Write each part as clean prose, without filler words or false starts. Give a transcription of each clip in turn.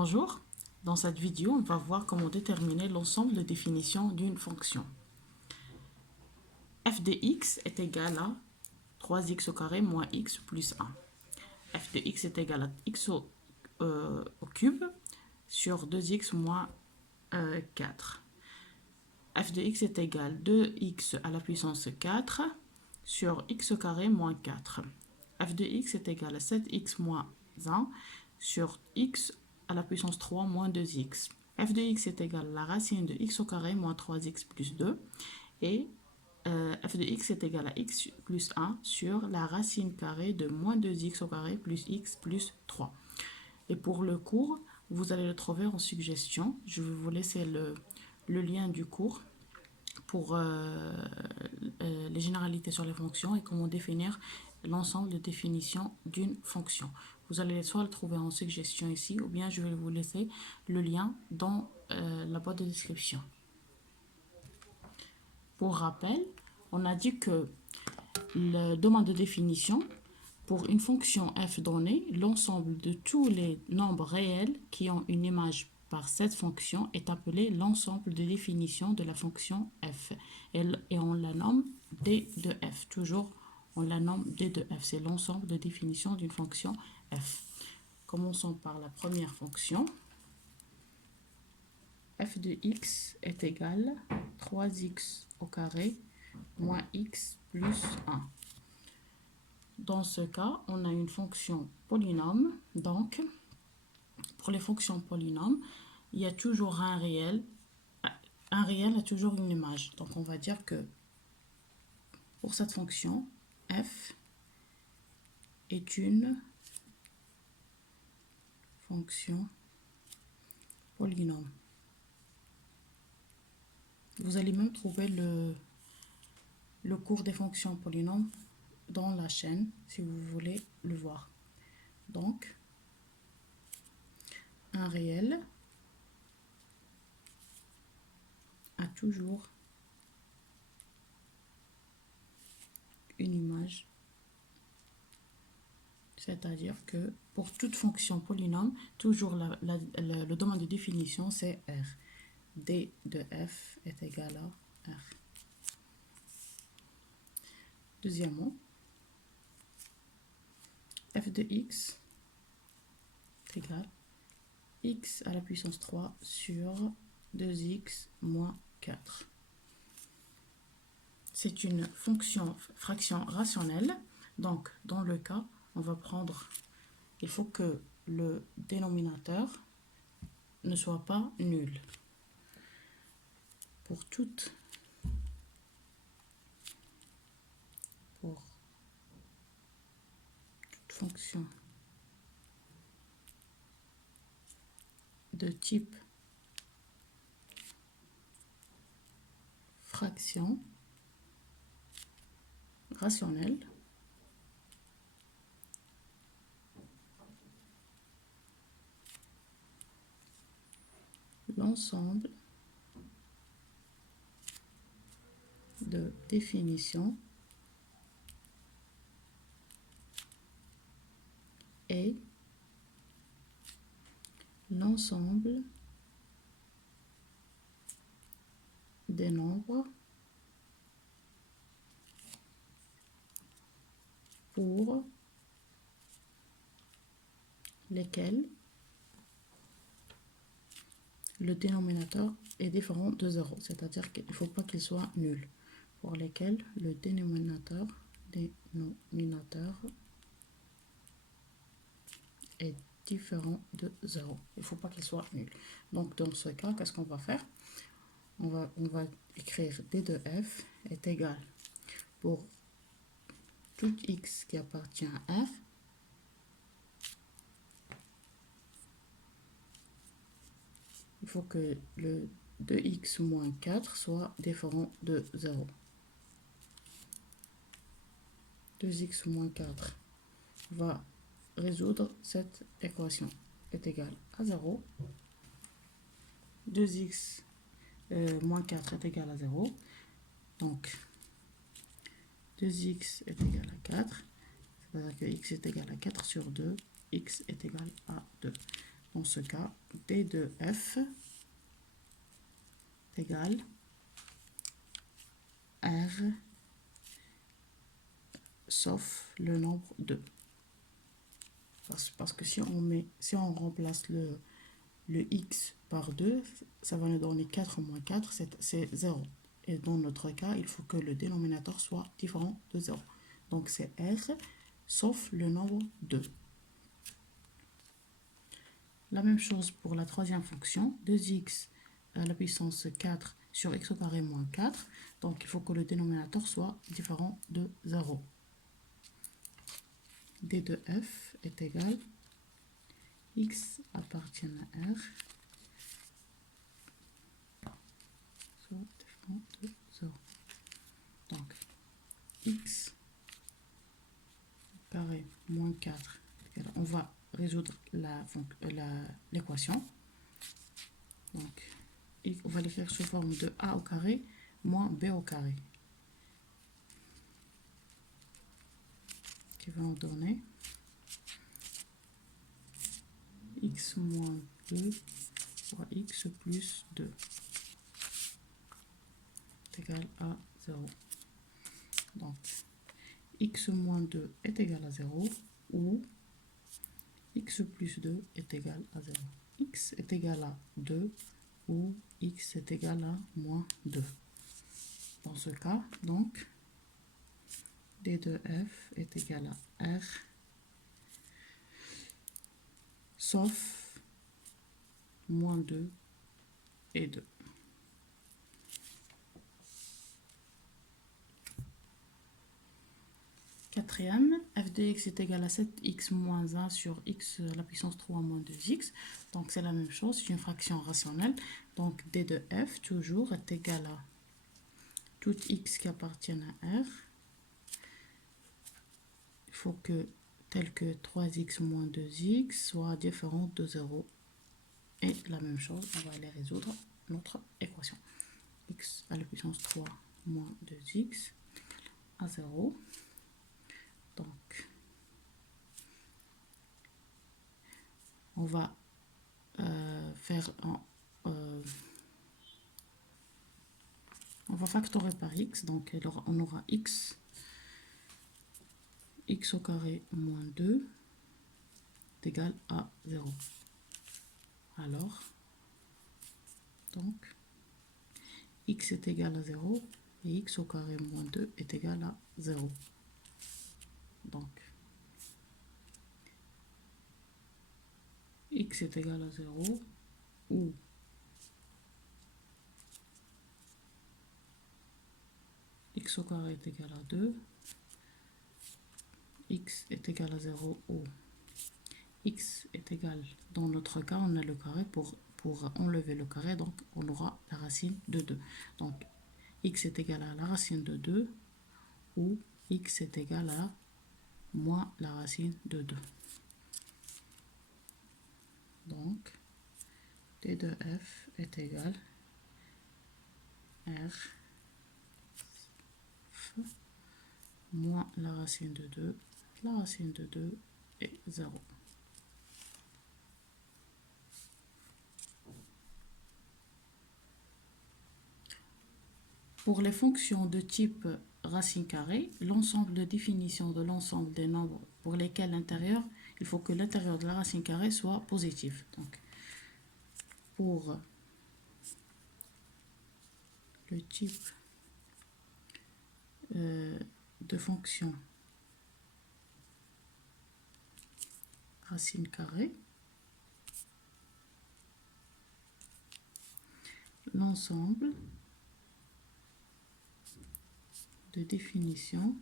Bonjour, dans cette vidéo, on va voir comment déterminer l'ensemble de définitions d'une fonction. f de x est égal à 3x au carré moins x plus 1. f de x est égal à x au cube sur 2x moins 4. f de x est égal à 2x à la puissance 4 sur x au carré moins 4. f de x est égal à 7x moins 1 sur x à la puissance 3 moins 2x. f de x est égal à la racine de x au carré moins 3x plus 2. Et f de x est égal à x plus 1 sur la racine carrée de moins 2x au carré plus x plus 3. Et pour le cours, vous allez le trouver en suggestion. Je vais vous laisser le lien du cours pour les généralités sur les fonctions et comment définir l'ensemble de définitions d'une fonction. Vous allez soit le trouver en suggestion ici, ou bien je vais vous laisser le lien dans la boîte de description. Pour rappel, on a dit que le domaine de définition, pour une fonction f donnée, l'ensemble de tous les nombres réels qui ont une image par cette fonction est appelé l'ensemble de définition de la fonction f. Et on la nomme d de f. Toujours, on la nomme d de f. C'est l'ensemble de définition d'une fonction f. Commençons par la première fonction. f de x est égal à 3x au carré moins x plus 1. Dans ce cas, on a une fonction polynôme. Donc, pour les fonctions polynômes, il y a toujours un réel. Un réel a toujours une image. Donc, on va dire que pour cette fonction, f est une fonction polynôme. Vous allez même trouver le cours des fonctions polynômes dans la chaîne, si vous voulez le voir. Donc, un réel a toujours une image. C'est-à-dire que pour toute fonction polynôme, toujours le domaine de définition, c'est R. D de f est égal à R. Deuxièmement, f de x est égal à x à la puissance 3 sur 2x moins 4. C'est une fraction rationnelle. Donc, dans le cas, on va prendre, il faut que le dénominateur ne soit pas nul. Pour toute fonction de type fraction rationnelle, l'ensemble de définition est l'ensemble des nombres pour lesquels le dénominateur est différent de 0, c'est-à-dire qu'il ne faut pas qu'il soit nul, pour lesquels le dénominateur est différent de 0. Il ne faut pas qu'il soit nul. Donc, dans ce cas, qu'est-ce qu'on va faire? On va écrire d de f est égal pour tout x qui appartient à f, il faut que le 2x moins 4 soit différent de 0. 2x moins 4 va résoudre cette équation est égal à 0. 2x moins 4 est égal à 0. Donc, 2x est égal à 4. C'est-à-dire que x est égal à 4 sur 2. X est égal à 2. Dans ce cas, D de F est égal R sauf le nombre 2. Parce que si on remplace le x par 2, ça va nous donner 4 moins 4, c'est 0. Et dans notre cas, il faut que le dénominateur soit différent de 0. Donc c'est R sauf le nombre 2. La même chose pour la troisième fonction, 2x à la puissance 4 sur x au carré moins 4. Donc il faut que le dénominateur soit différent de 0. D de F est égal x appartient à R soit différent de 0. Donc x carré moins 4. On va résoudre l'équation. Donc on va l'écrire sous forme de a au carré moins b au carré, qui va nous donner x moins 2 fois x plus 2 est égal à 0. Donc x moins 2 est égal à 0 ou x plus 2 est égal à 0. X est égal à 2 ou x est égal à moins 2. Dans ce cas, donc, D de F est égal à R sauf moins 2 et 2. Quatrième, f de x est égal à 7x moins 1 sur x à la puissance 3 moins 2x. Donc c'est la même chose, c'est une fraction rationnelle. Donc d de f toujours est égal à tout x qui appartient à R. Il faut que tel que 3x moins 2x soit différent de 0. Et la même chose, on va aller résoudre notre équation. X à la puissance 3 moins 2x à 0. Donc, on va on va factorer par x. Donc, alors, on aura x au carré moins 2 est égal à 0. Alors, donc, x est égal à 0 et x au carré moins 2 est égal à 0. Donc, x est égal à 0 ou x au carré est égal à 2, x est égal à 0 ou x est égal, dans notre cas, on a le carré pour enlever le carré, donc on aura la racine de 2. Donc, x est égal à la racine de 2 ou x est égal à moins la racine de 2. Donc, d de f est égal r f moins la racine de 2. La racine de 2 est 0. Pour les fonctions de type racine carrée, l'ensemble de définition de l'ensemble des nombres pour lesquels il faut que l'intérieur de la racine carrée soit positif. Donc, pour le type de fonction racine carrée, l'ensemble de définition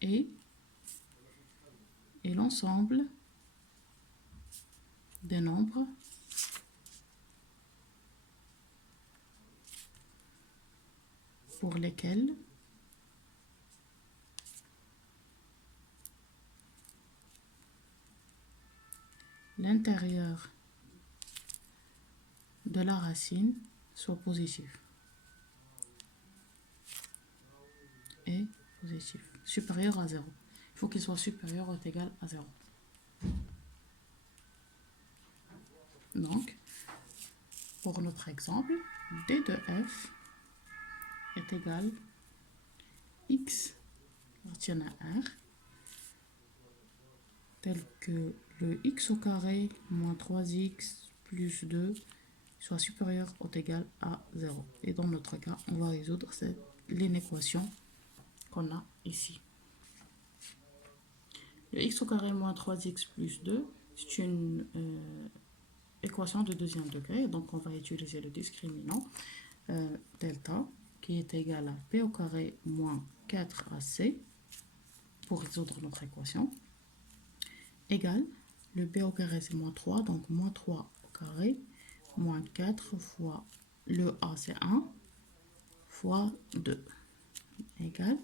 et l'ensemble des nombres pour lesquels l'intérieur de la racine soit positif et positif, supérieur à 0. Il faut qu'il soit supérieur ou égal à 0. Donc, pour notre exemple, d de f est égal x appartient à R, tel que le x au carré moins 3x plus 2 soit supérieur ou égal à 0. Et dans notre cas, on va résoudre l'équation qu'on a ici. Le x au carré moins 3x plus 2, c'est une équation de deuxième degré. Donc, on va utiliser le discriminant delta qui est égal à b au carré moins 4ac pour résoudre notre équation, égale le b au carré c'est moins 3, donc moins 3 au carré, moins 4 fois le a c'est 1, fois 2, égale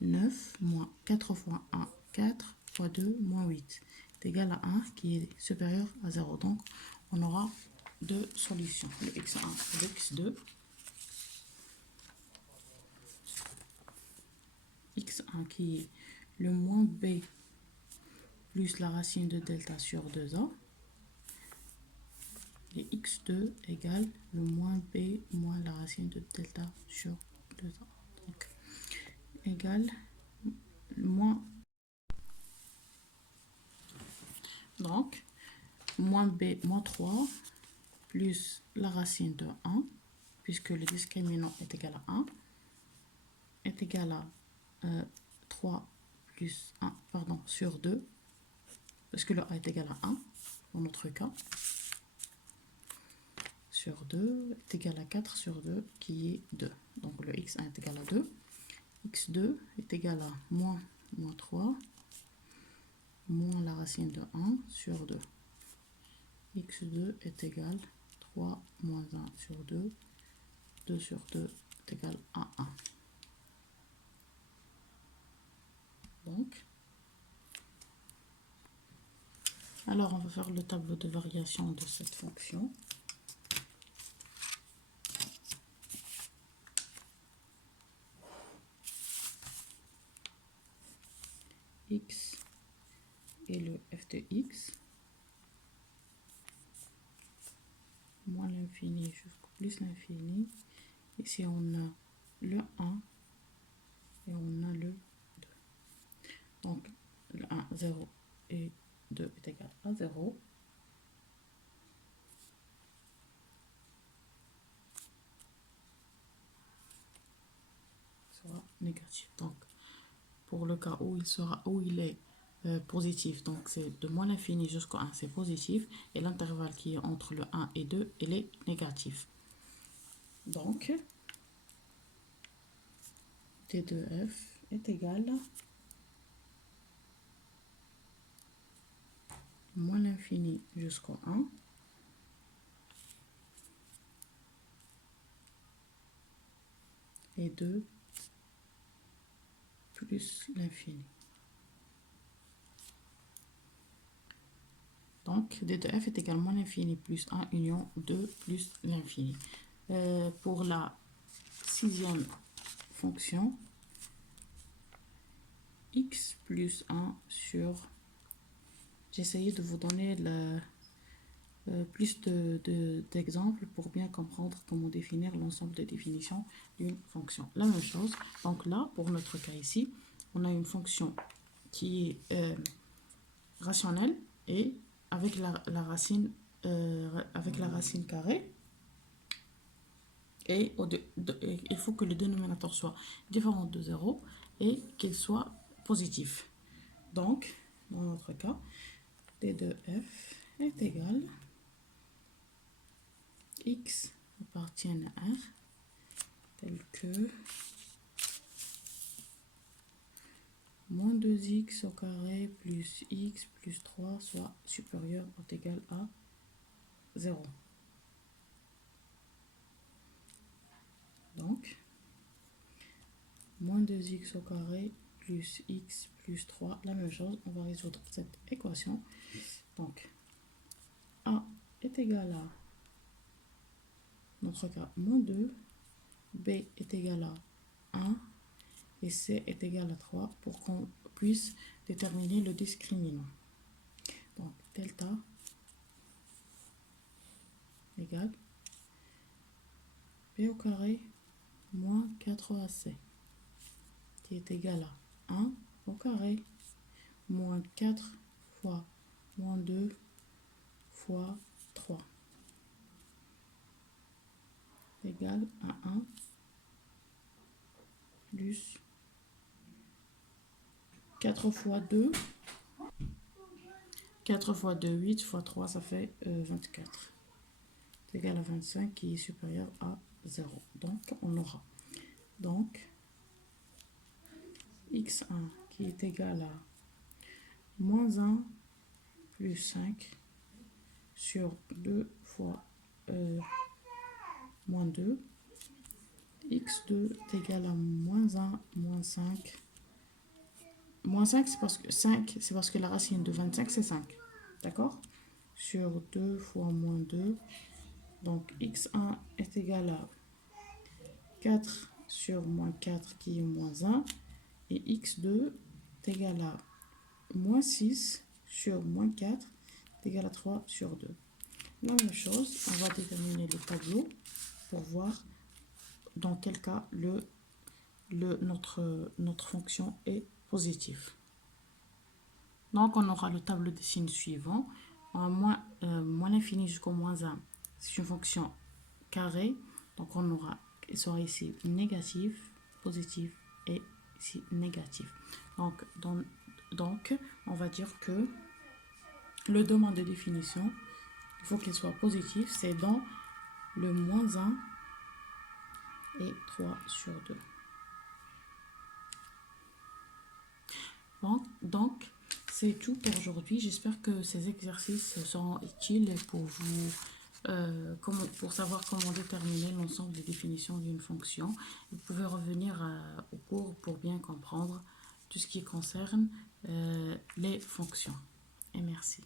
9 moins 4 fois 1, 4 fois 2, moins 8, est égal à 1 qui est supérieur à 0. Donc, on aura deux solutions, le x1 et le x2. x1 qui est le moins b plus la racine de delta sur 2a, et x2 égale le moins b moins la racine de delta sur 2a. Donc, égale moins, donc, moins b moins 3 plus la racine de 1, puisque le discriminant est égal à 1, est égal à 3 plus 1, pardon, sur 2, parce que le a est égal à 1, dans notre cas, sur 2 est égal à 4 sur 2, qui est 2. Donc le x1 est égal à 2. x2 est égal à moins 3, moins la racine de 1 sur 2. x2 est égal à 3 moins 1 sur 2. 2 sur 2 est égal à 1. Donc, alors on va faire le tableau de variation de cette fonction. X et le f de x moins l'infini jusqu'au plus l'infini. Ici on a le 1 et on a le 2. Donc le 1, 0 et 2 est égal à 0. Sera négatif. Donc pour le cas où il est positif, donc c'est de moins l'infini jusqu'au 1, c'est positif, et l'intervalle qui est entre le 1 et 2, il est négatif. Donc, d de f est égal à moins l'infini jusqu'au 1, et 2 plus l'infini. Donc, d de f est également l'infini plus 1 union 2 plus l'infini. Pour la sixième fonction, x plus 1 sur... J'essayais de vous donner plus d'exemples pour bien comprendre comment définir l'ensemble des définitions d'une fonction. La même chose, donc là, pour notre cas ici, on a une fonction qui est rationnelle et avec la racine carrée, et il faut que le dénominateur soit différent de 0 et qu'il soit positif. Donc, dans notre cas, d de f est égal x appartient à R, tel que moins 2x au carré plus x plus 3 soit supérieur ou égal à 0. Donc, moins 2x au carré plus x plus 3, la même chose, on va résoudre cette équation. Donc, a est égal à, notre cas, moins 2, b est égal à 1, et C est égal à 3 pour qu'on puisse déterminer le discriminant. Donc, delta égale B au carré moins 4AC, qui est égal à 1 au carré moins 4 fois moins 2 fois 3 égale à 1 plus 4 fois 2, 4 fois 2, 8 fois 3, ça fait 24. C'est égal à 25 qui est supérieur à 0. Donc, on aura donc x1 qui est égal à moins 1 plus 5 sur 2 fois moins 2. x2 est égal à moins 1 moins 5. Moins 5, c'est parce que la racine de 25, c'est 5. D'accord? Sur 2 fois moins 2. Donc, x1 est égal à 4 sur moins 4 qui est moins 1. Et x2 est égal à moins 6 sur moins 4 est égal à 3 sur 2. La même chose, on va déterminer le tableau pour voir dans quel cas notre fonction est positive. Donc, on aura le tableau des signes suivant. Moins l'infini jusqu'au moins 1, c'est une fonction carrée. Donc, il sera ici négatif, positif et ici négatif. Donc, on va dire que le domaine de définition, il faut qu'il soit positif. C'est dans le moins 1 et 3 sur 2. Bon, donc, c'est tout pour aujourd'hui. J'espère que ces exercices seront utiles pour vous, pour savoir comment déterminer l'ensemble des définitions d'une fonction. Vous pouvez revenir au cours pour bien comprendre tout ce qui concerne les fonctions. Et merci.